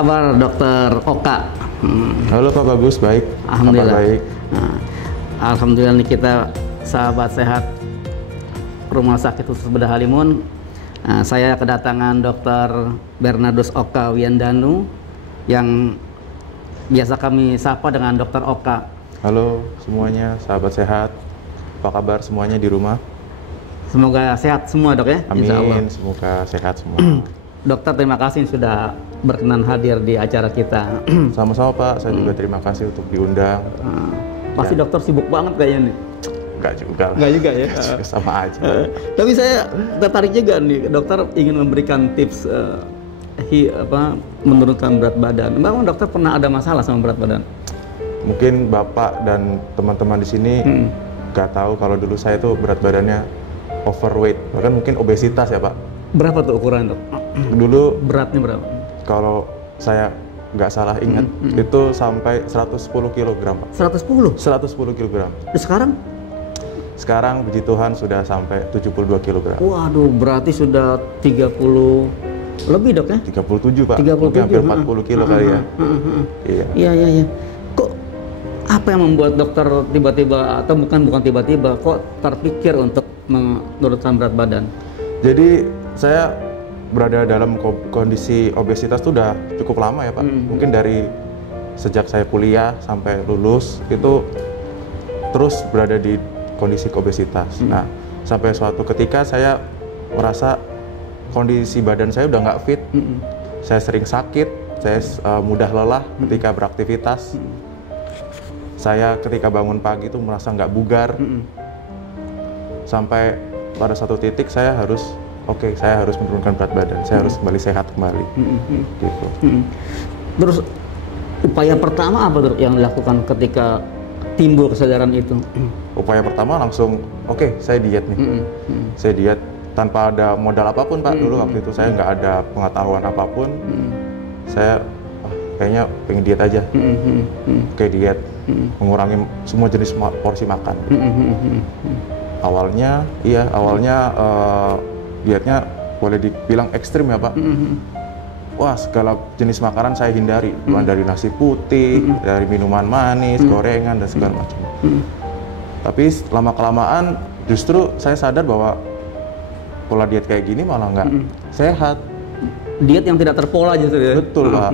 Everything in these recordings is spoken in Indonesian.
kabar Dokter Oka? Halo Pak Bagus, baik. Alhamdulillah. Kabar baik. Nah, Alhamdulillah nih kita sahabat sehat Rumah Sakit Khusus Bedah Halimun. Nah, saya kedatangan Dr. Bernardus Oka Wiandanu yang biasa kami sapa dengan Dokter Oka. Halo semuanya, sahabat sehat. Apa kabar semuanya di rumah? Semoga sehat semua dok ya. Amin, Insya Allah. semoga sehat semua. Dokter terima kasih sudah berkenan hadir di acara kita. Sama-sama Pak, saya juga terima kasih untuk diundang. Pasti dokter sibuk banget kayaknya nih. Enggak juga. Enggak juga ya. Sama aja. Tapi saya tertarik juga nih, dokter ingin memberikan tips menurunkan berat badan. Memang dokter pernah ada masalah sama berat badan? Mungkin Bapak dan teman-teman di sini nggak tahu kalau dulu saya tuh berat badannya overweight, bahkan mungkin obesitas ya Pak. Berapa tuh ukuran dok? Dulu Beratnya berapa? kalau saya nggak salah ingat itu sampai 110 kg Pak. 110? 110 kg. Sekarang? Sekarang puji Tuhan sudah sampai 72 kg. Waduh, berarti sudah 30 lebih dok ya? 37 Pak. 37, Mungkin hampir 40 kilo kali ya. Iya. Iya. Kok apa yang membuat dokter tiba-tiba, atau bukan tiba-tiba, kok terpikir untuk menurunkan berat badan? Jadi saya berada dalam kondisi obesitas itu udah cukup lama ya Pak. Mungkin dari sejak saya kuliah sampai lulus itu terus berada di kondisi obesitas. Nah, sampai suatu ketika saya merasa kondisi badan saya udah nggak fit. Saya sering sakit, saya mudah lelah ketika beraktivitas. Saya ketika bangun pagi itu merasa nggak bugar. Sampai pada satu titik saya harus saya harus menurunkan berat badan, saya harus kembali sehat kembali. Gitu. Terus upaya pertama apa tuh yang dilakukan ketika timbul kesadaran itu? Upaya pertama langsung saya diet nih. Saya diet tanpa ada modal apapun Pak. Dulu waktu itu saya nggak ada pengetahuan apapun. Saya kayaknya pengen diet aja. Diet, mengurangi semua jenis porsi makan. Awalnya dietnya boleh dibilang ekstrim ya Pak. Wah, segala jenis makanan saya hindari, mulai dari nasi putih, dari minuman manis, gorengan dan segala macam. Tapi lama-kelamaan justru saya sadar bahwa pola diet kayak gini malah nggak sehat. Diet yang tidak terpola justru ya? Betul Pak.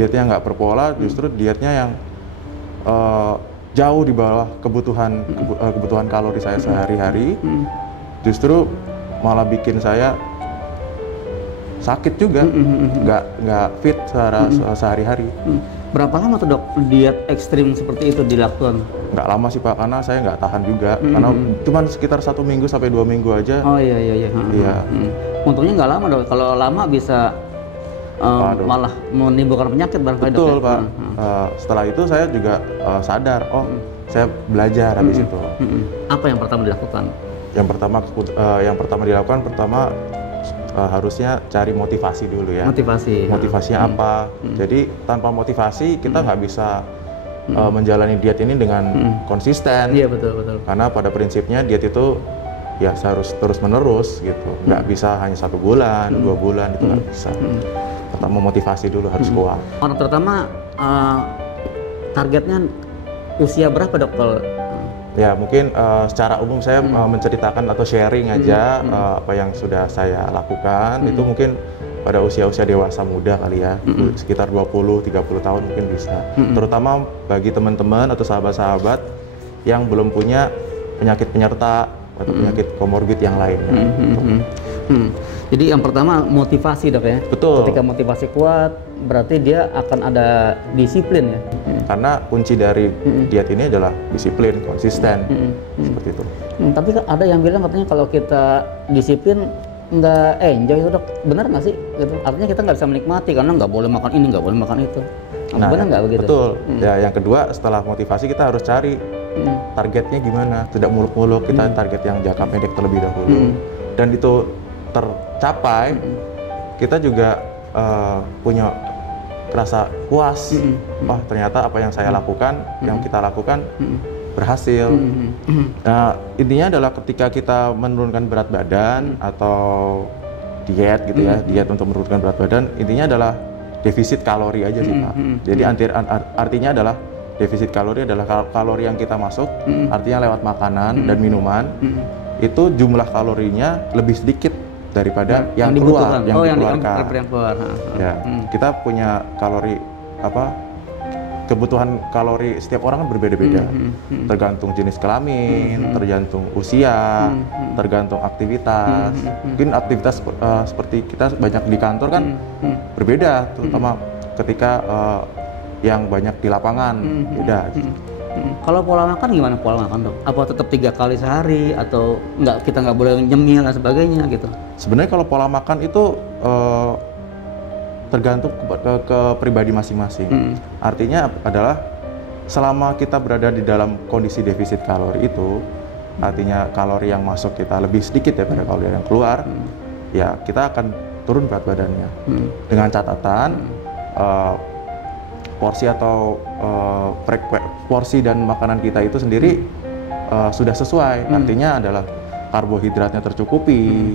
Dietnya nggak berpola, justru dietnya yang jauh di bawah kebutuhan kalori saya sehari-hari. Justru malah bikin saya sakit juga, nggak fit sehari-hari. Berapa lama tuh dok diet ekstrim seperti itu dilakukan? Nggak lama sih Pak, karena saya nggak tahan juga, karena cuma sekitar 1 minggu sampai 2 minggu aja. Oh iya. Untungnya nggak lama dok, kalau lama bisa malah menimbulkan penyakit barangkali dok. Betul Pak. Setelah itu saya juga sadar, saya belajar habis itu. Apa yang pertama dilakukan? Yang pertama dilakukan harusnya cari motivasi dulu ya. Motivasinya apa? Jadi tanpa motivasi kita nggak bisa menjalani diet ini dengan konsisten. Iya betul. Karena pada prinsipnya diet itu ya harus terus menerus gitu. Nggak bisa hanya 1 bulan, 2 bulan itu nggak bisa. Pertama motivasi dulu harus kuat. Orang terutama targetnya usia berapa dok kalau? Ya mungkin secara umum saya menceritakan atau sharing aja apa yang sudah saya lakukan. Itu mungkin pada usia-usia dewasa muda kali ya, sekitar 20-30 tahun mungkin bisa. Terutama bagi teman-teman atau sahabat-sahabat yang belum punya penyakit penyerta atau penyakit komorbid yang lainnya. Jadi yang pertama motivasi dok ya? Betul. Ketika motivasi kuat, berarti dia akan ada disiplin ya? Karena kunci dari diet ini adalah disiplin, konsisten, seperti itu. Tapi ada yang bilang katanya kalau kita disiplin nggak enjoy itu dok, benar nggak sih? Gitu. Artinya kita nggak bisa menikmati karena nggak boleh makan ini, nggak boleh makan itu. Benar nggak begitu? Betul. Ya yang kedua setelah motivasi kita harus cari targetnya gimana. Tidak muluk-muluk, kita target yang jangka pendek terlebih dahulu. Dan itu tercapai, kita juga punya rasa puas. Wah ternyata apa yang saya lakukan, yang kita lakukan berhasil. Nah intinya adalah ketika kita menurunkan berat badan atau diet gitu ya, diet untuk menurunkan berat badan, intinya adalah defisit kalori aja sih Pak. Jadi artinya adalah defisit kalori adalah kalori yang kita masuk, artinya lewat makanan dan minuman, itu jumlah kalorinya lebih sedikit daripada yang keluar, yang dikeluarkan. Yang keluar. Ya, kita punya kalori kebutuhan kalori setiap orang kan berbeda-beda, tergantung jenis kelamin, tergantung usia, tergantung aktivitas. Mungkin aktivitas seperti kita banyak di kantor kan berbeda, terutama ketika yang banyak di lapangan, beda. Kalau pola makan gimana pola makan dok? Apa tetap 3 kali sehari atau kita nggak boleh nyemil dan sebagainya gitu? Sebenarnya kalau pola makan itu tergantung ke pribadi masing-masing. Artinya adalah selama kita berada di dalam kondisi defisit kalori itu, artinya kalori yang masuk kita lebih sedikit daripada kalori yang keluar, ya kita akan turun berat badannya. Dengan catatan porsi atau porsi dan makanan kita itu sendiri sudah sesuai. Artinya adalah karbohidratnya tercukupi,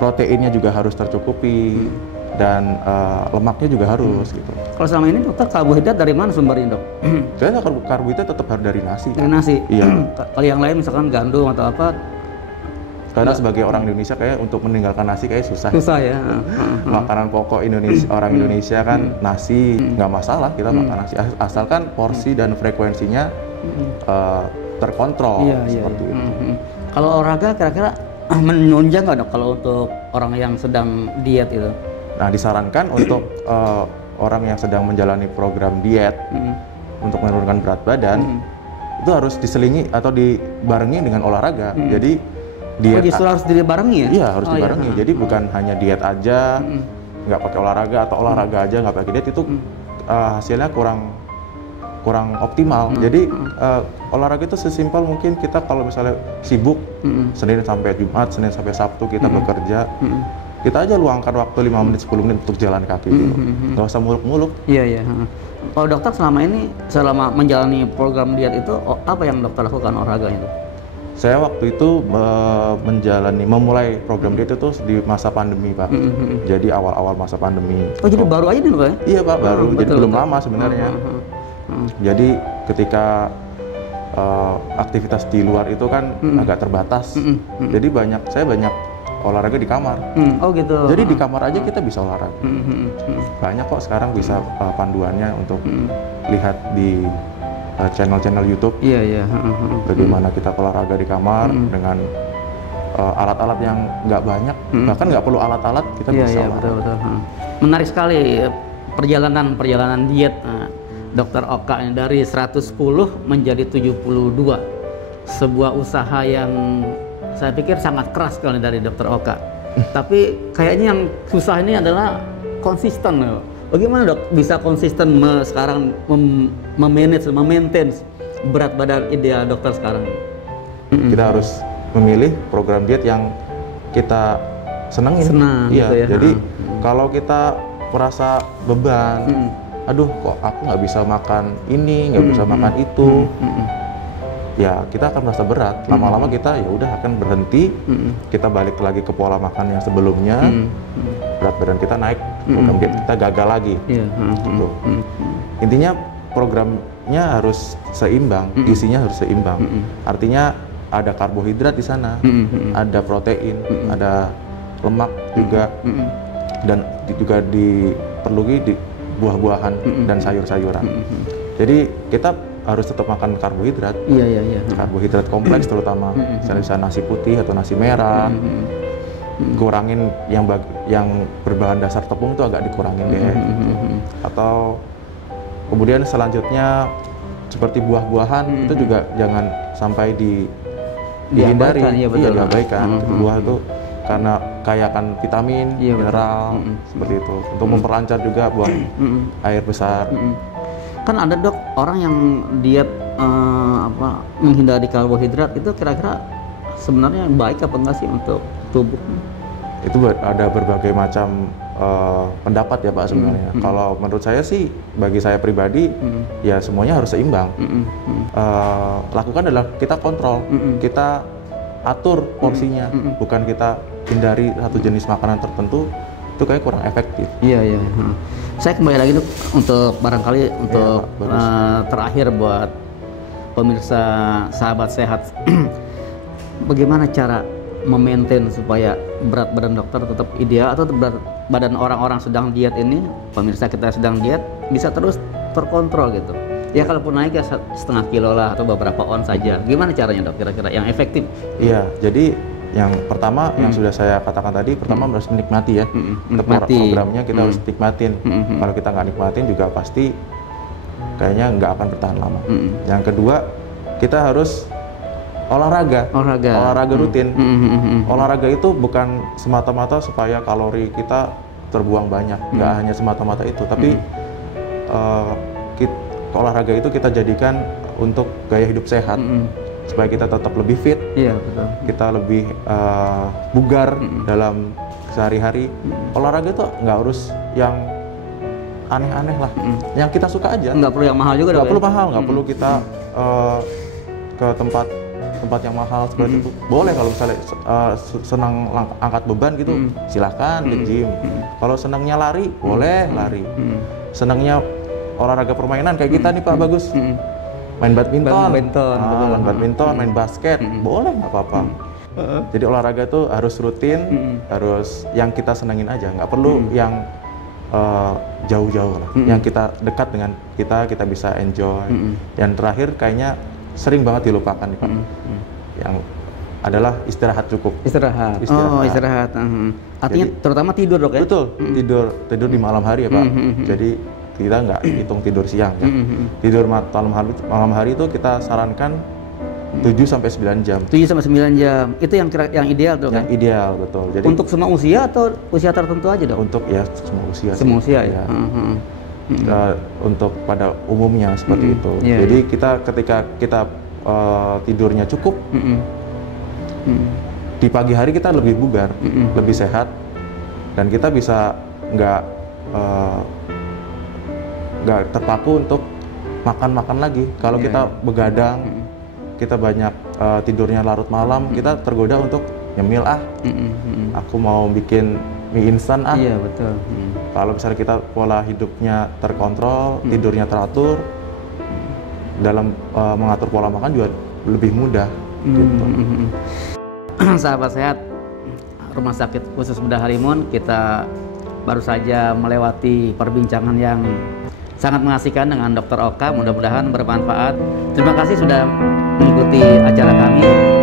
proteinnya juga harus tercukupi, dan lemaknya juga harus gitu. Kalau selama ini dokter karbohidrat dari mana sumbernya dok? Kayaknya karbohidrat tetap harus dari nasi. Dari nasi? Iya. Kalau yang lain misalkan gandum atau apa? Karena sebagai orang Indonesia kayak untuk meninggalkan nasi kayak susah. Susah ya. Makanan pokok Indonesia, orang Indonesia kan nasi, nggak masalah kita makan nasi, asalkan porsi dan frekuensinya terkontrol seperti itu. Kalau olahraga kira-kira menunjang nggak dok kalau untuk orang yang sedang diet itu? Nah, disarankan untuk orang yang sedang menjalani program diet untuk menurunkan berat badan itu harus diselingi atau dibarengi dengan olahraga. Jadi diet justru harus dibarengi ya? Iya, harus dibarengi. Jadi bukan hanya diet aja, nggak pakai olahraga, atau olahraga aja nggak pakai diet, itu hasilnya kurang optimal. Jadi olahraga itu sesimpel mungkin kita kalau misalnya sibuk Senin sampai Jumat, Senin sampai Sabtu kita bekerja, kita aja luangkan waktu 5 menit 10 menit untuk jalan kaki dulu. Nggak usah muluk-muluk. Iya. Kalau dokter selama menjalani program diet itu apa yang dokter lakukan olahraga itu? Saya waktu itu memulai program diet itu di masa pandemi Pak. Jadi awal-awal masa pandemi. Oh jadi baru aja nih Pak? Iya Pak, baru. Jadi belum lama sebenarnya. Jadi ketika aktivitas di luar itu kan agak terbatas. Jadi saya banyak olahraga di kamar. Oh gitu. Jadi di kamar aja kita bisa olahraga. Banyak kok sekarang bisa panduannya untuk lihat di channel-channel YouTube. Iya. Bagaimana kita olahraga di kamar dengan alat-alat yang nggak banyak, bahkan nggak perlu alat-alat, kita bisa olahraga. Betul. Menarik sekali perjalanan diet Dr. Oka dari 110 menjadi 72. Sebuah usaha yang saya pikir sangat keras kalau dari Dr. Oka. Tapi kayaknya yang susah ini adalah konsisten loh. Bagaimana dok bisa konsisten sekarang maintain berat badan ideal dokter sekarang? Kita harus memilih program diet yang kita senengin. Senang, iya. Gitu ya. Jadi kalau kita merasa beban, aduh kok aku nggak bisa makan ini, nggak bisa makan itu, ya kita akan merasa berat. Lama-lama kita ya udah akan berhenti, kita balik lagi ke pola makan yang sebelumnya, berat badan kita naik, program diet kita gagal lagi. Gitu. Intinya programnya harus seimbang, isinya harus seimbang. Artinya ada karbohidrat di sana, ada protein, ada lemak juga, dan juga diperlukan di buah-buahan dan sayur-sayuran. Jadi kita harus tetap makan karbohidrat. Iya. Karbohidrat kompleks terutama, misalnya nasi putih atau nasi merah. Kurangin yang berbahan dasar tepung itu agak dikurangin deh. Atau kemudian selanjutnya seperti buah-buahan itu juga jangan sampai dihindari, diabaikan. Buah itu karena kaya akan vitamin, mineral, seperti itu. Untuk memperlancar juga buang air besar. Kan ada dok orang yang diet menghindari karbohidrat itu kira-kira sebenarnya baik apa enggak sih untuk tubuh? Itu ada berbagai macam pendapat ya Pak sebenarnya. Kalau menurut saya sih, bagi saya pribadi, ya semuanya harus seimbang. Lakukan adalah kita kontrol, kita atur porsinya, bukan kita hindari satu jenis makanan tertentu itu kayak kurang efektif. Iya, iya. Saya kembali lagi Dok, untuk barangkali untuk terakhir buat pemirsa Sahabat Sehat, bagaimana cara memaintain supaya berat badan dokter tetap ideal atau berat badan orang-orang sedang diet ini, pemirsa kita sedang diet, bisa terus terkontrol gitu. Ya kalaupun naik ya setengah kilo lah atau beberapa on saja. Gimana caranya Dok kira-kira yang efektif? Iya, jadi yang pertama yang sudah saya katakan tadi, pertama harus menikmati ya. Programnya kita harus nikmatin. Kalau kita nggak nikmatin juga pasti kayaknya nggak akan bertahan lama. Yang kedua, kita harus olahraga rutin. Olahraga itu bukan semata-mata supaya kalori kita terbuang banyak, nggak hanya semata-mata itu, tapi olahraga itu kita jadikan untuk gaya hidup sehat, supaya kita tetap lebih fit, betul. kita lebih bugar dalam sehari-hari. Olahraga itu nggak harus yang aneh-aneh lah, yang kita suka aja. Nggak perlu yang mahal juga. Nggak perlu mahal, nggak perlu kita ke tempat yang mahal seperti itu. Boleh kalau misalnya senang angkat beban gitu, silahkan ke gym. Kalau senangnya lari, boleh lari. Senangnya olahraga permainan kayak kita nih Pak Bagus, main badminton, main basket, boleh, nggak apa-apa. Jadi olahraga itu harus rutin, harus yang kita senengin aja, nggak perlu yang jauh-jauh lah. Yang kita dekat dengan kita bisa enjoy. Yang terakhir kayaknya sering banget dilupakan nih Pak, yang adalah istirahat cukup. Istirahat. Artinya jadi, terutama tidur Dok ya? Betul, tidur di malam hari ya Pak. Jadi kita nggak hitung tidur siang ya. Tidur malam hari itu kita sarankan 7-9 jam. 7-9 jam. Itu yang ideal Dok? Yang ideal, betul. Jadi untuk semua usia atau usia tertentu aja Dok? Untuk ya semua usia. Semua usia ya. Untuk pada umumnya seperti itu. Jadi ketika kita tidurnya cukup, di pagi hari kita lebih bugar, lebih sehat, dan kita bisa nggak terpaku untuk makan lagi. Kalau kita begadang, kita banyak tidurnya larut malam, kita tergoda untuk nyemil aku mau bikin mie instan Iya betul. Kalau misalnya kita pola hidupnya terkontrol, tidurnya teratur, dalam mengatur pola makan juga lebih mudah. Gitu. Sahabat Sehat, Rumah Sakit Khusus Bedah Halimun, kita baru saja melewati perbincangan yang sangat mengasihkan dengan Dr. Oka. Mudah-mudahan bermanfaat. Terima kasih sudah mengikuti acara kami.